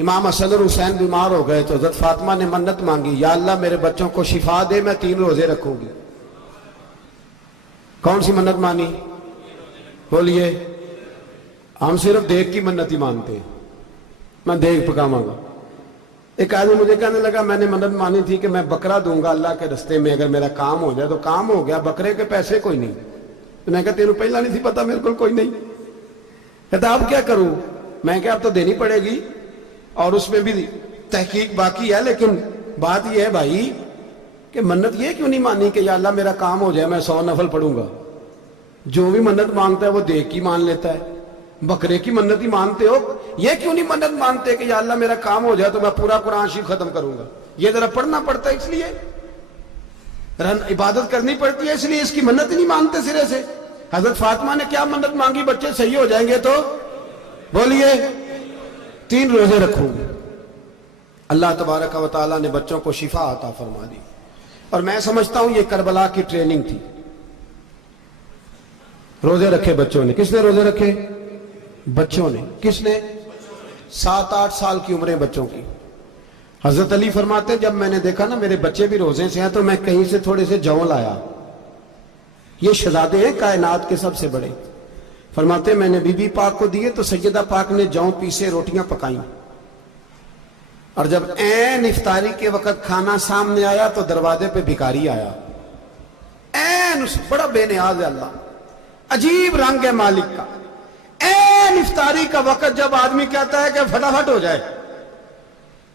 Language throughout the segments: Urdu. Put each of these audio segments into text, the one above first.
امام حسن اور حسین بیمار ہو گئے تو حضرت فاطمہ نے منت مانگی، یا اللہ میرے بچوں کو شفا دے، میں 3 روزے رکھوں گی۔ کون سی منت مانی؟ بولیے۔ ہم صرف دیکھ کی منت ہی مانتے ہیں، میں دیکھ پکاواں گا۔ ایک آدمی مجھے کہنے لگا میں نے منت مانی تھی کہ میں بکرا دوں گا اللہ کے رستے میں، اگر میرا کام ہو جائے تو کام ہو گیا، بکرے کے پیسے کوئی نہیں۔ تو میں کہا تینوں پہلا نہیں تھی پتا، میرے کو کوئی نہیں۔ کہتا اب کیا کروں؟ میں کہا اب تو دینی پڑے گی، اور اس میں بھی تحقیق باقی ہے، لیکن بات یہ ہے بھائی کہ منت یہ کیوں نہیں مانی کہ یا اللہ میرا کام ہو جائے میں 100 نفل پڑھوں گا؟ جو بھی منت مانگتا ہے وہ دیکھ کی مان لیتا ہے، بکرے کی منت ہی مانتے ہو، یہ کیوں نہیں منت مانتے کہ یا اللہ میرا کام ہو جائے تو میں پورا قرآن شریف ختم کروں گا؟ یہ ذرا پڑھنا پڑتا ہے، اس لیے عبادت کرنی پڑتی ہے، اس لیے اس کی منت ہی نہیں مانتے سرے سے۔ حضرت فاطمہ نے کیا منت مانگی؟ بچے صحیح ہو جائیں گے تو بولیے 3 روزے رکھوں گے۔ اللہ تبارک و تعالیٰ نے بچوں کو شفا عطا فرما دی، اور میں سمجھتا ہوں یہ کربلا کی ٹریننگ تھی۔ روزے رکھے بچوں نے۔ کس نے روزے رکھے؟ بچوں نے۔ کس نے؟ 7-8 سال کی عمریں بچوں کی۔ حضرت علی فرماتے جب میں نے دیکھا نا میرے بچے بھی روزے سے ہیں تو میں کہیں سے تھوڑے سے جوں لایا، یہ شہزادے ہیں کائنات کے سب سے بڑے۔ فرماتے میں نے بی بی پاک کو دیے تو سیدہ پاک نے جوں پیسے روٹیاں پکائیں، اور جب عین افطاری کے وقت کھانا سامنے آیا تو دروازے پہ بھکاری آیا، عین بڑا بے نیاز ہے اللہ، عجیب رنگ ہے مالک کا۔ عین افطاری کا وقت جب آدمی کہتا ہے کہ فٹافٹ ہو جائے،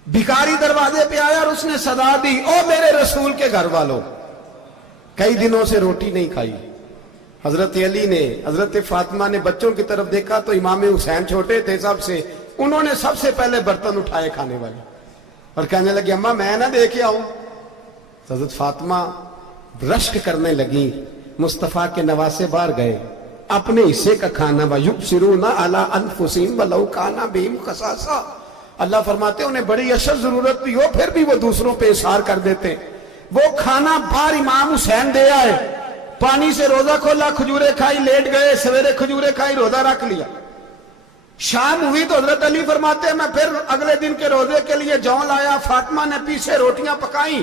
بھکاری دروازے پہ آیا اور اس نے صدا دی، او میرے رسول کے گھر والوں، کئی دنوں سے روٹی نہیں کھائی۔ حضرت علی نے، حضرت فاطمہ نے بچوں کی طرف دیکھا تو امام حسین چھوٹے تھے سب سے، انہوں نے سب سے پہلے برتن اٹھائے کھانے والے، اور کہنے لگے اماں میں نہ دے کے آؤں۔ حضرت فاطمہ رشک کرنے لگی، مصطفیٰ کے نواسے باہر گئے، اپنے حصے کا کھانا وَيُبْصِرُونَ عَلَىٰ أَنفُسِهِمْ وَلَوْ كَانَ بِهِمْ خَصَاصَةٌ، اللہ فرماتے انہیں بڑی اشد ضرورت بھی ہو پھر بھی وہ دوسروں پہ اثار کر دیتے۔ وہ کھانا باہر امام حسین دے آئے، پانی سے روزہ کھولا، کھجورے کھائی، لیٹ گئے، سویرے کھجورے کھائی، روزہ رکھ لیا۔ شام ہوئی تو حضرت علی فرماتے ہیں میں پھر اگلے دن کے روزے کے لیے جوں لایا، فاطمہ نے پیچھے روٹیاں پکائیں۔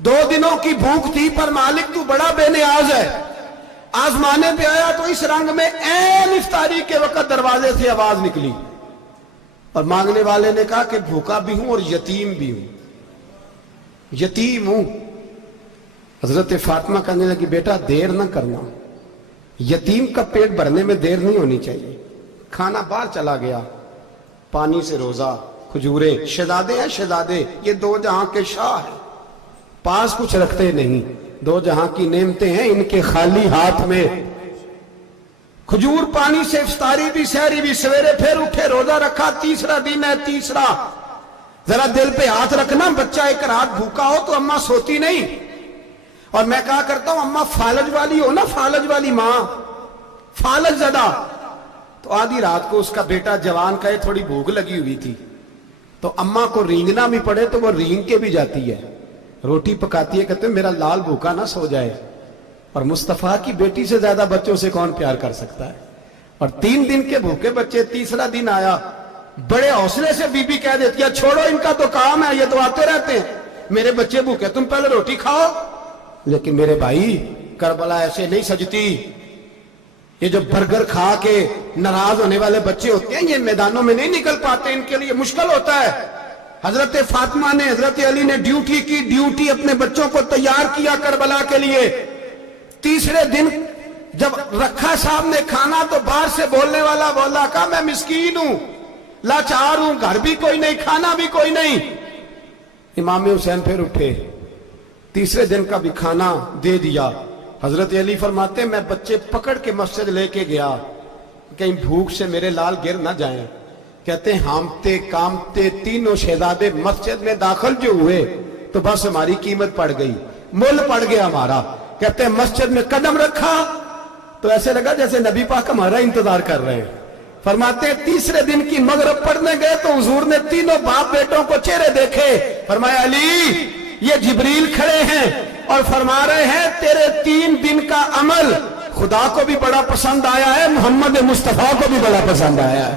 2 دنوں کی بھوک تھی پر مالک تو بڑا بے نیاز ہے، آزمانے پہ آیا تو اس رنگ میں عین افطاری کے وقت دروازے سے آواز نکلی، اور مانگنے والے نے کہا کہ بھوکا بھی ہوں اور یتیم بھی ہوں، یتیم ہوں۔ حضرت فاطمہ کہنے لگی بیٹا دیر نہ کرنا، یتیم کا پیٹ بھرنے میں دیر نہیں ہونی چاہیے۔ کھانا باہر چلا گیا، پانی سے روزہ، کھجورے، شہزادے ہیں شہزادے، یہ 2 جہاں کے شاہ ہیں، پاس کچھ رکھتے نہیں، 2 جہاں کی نعمتیں ہیں ان کے خالی ہاتھ میں۔ کھجور پانی سے افطاری بھی سحری بھی، سویرے پھر اٹھے روزہ رکھا، تیسرا دن ہے، تیسرا۔ ذرا دل پہ ہاتھ رکھنا، بچہ ایک رات بھوکا ہو تو اماں سوتی نہیں، اور میں کہا کرتا ہوں اماں فالج والی ہو نا، فالج والی ماں، فالج زدہ، تو آدھی رات کو اس کا بیٹا جوان کہے تھوڑی بھوک لگی ہوئی تھی تو اماں کو رینگنا بھی پڑے تو وہ رینگ کے بھی جاتی ہے، روٹی پکاتی ہے، کہتے ہیں میرا لال بھوکا نہ سو جائے۔ اور مصطفیٰ کی بیٹی سے زیادہ بچوں سے کون پیار کر سکتا ہے؟ اور 3 دن کے بھوکے بچے، تیسرا دن آیا، بڑے حوصلے سے بی بی کہہ دیتی ہے چھوڑو ان کا تو کام ہے، یہ تو آتے رہتے ہیں، میرے بچے بھوکے تم پہلے روٹی کھاؤ۔ لیکن میرے بھائی کربلا ایسے نہیں سجتی، یہ جو برگر کھا کے ناراض ہونے والے بچے ہوتے ہیں یہ میدانوں میں نہیں نکل پاتے، ان کے لیے مشکل ہوتا ہے۔ حضرت فاطمہ نے، حضرت علی نے ڈیوٹی کی، ڈیوٹی اپنے بچوں کو تیار کیا کربلا کے لیے۔ تیسرے دن جب رکھا صاحب نے کھانا تو باہر سے بولنے والا بولا کہا میں مسکین ہوں، لاچار ہوں، گھر بھی کوئی نہیں، کھانا بھی کوئی نہیں۔ امام حسین پھر اٹھے، تیسرے دن کا بھی کھانا دے دیا۔ حضرت علی فرماتے ہیں میں بچے پکڑ کے مسجد لے کے گیا، کہیں بھوک سے میرے لال گر نہ جائیں۔ کہتے ہیں ہامتے کامتے تینوں شہزادے مسجد میں داخل جو ہوئے تو بس ہماری قیمت پڑ گئی، مول پڑ گیا ہمارا۔ کہتے ہیں مسجد میں قدم رکھا تو ایسے لگا جیسے نبی پاک ہمارا انتظار کر رہے ہیں۔ فرماتے ہیں تیسرے دن کی مغرب پڑھنے گئے تو حضور نے تینوں باپ بیٹوں کو چہرے دیکھے، فرمایا علی یہ جبریل کھڑے ہیں اور فرما رہے ہیں تیرے 3 دن کا عمل خدا کو بھی بڑا پسند آیا ہے، محمد مصطفیٰ کو بھی بڑا پسند آیا ہے۔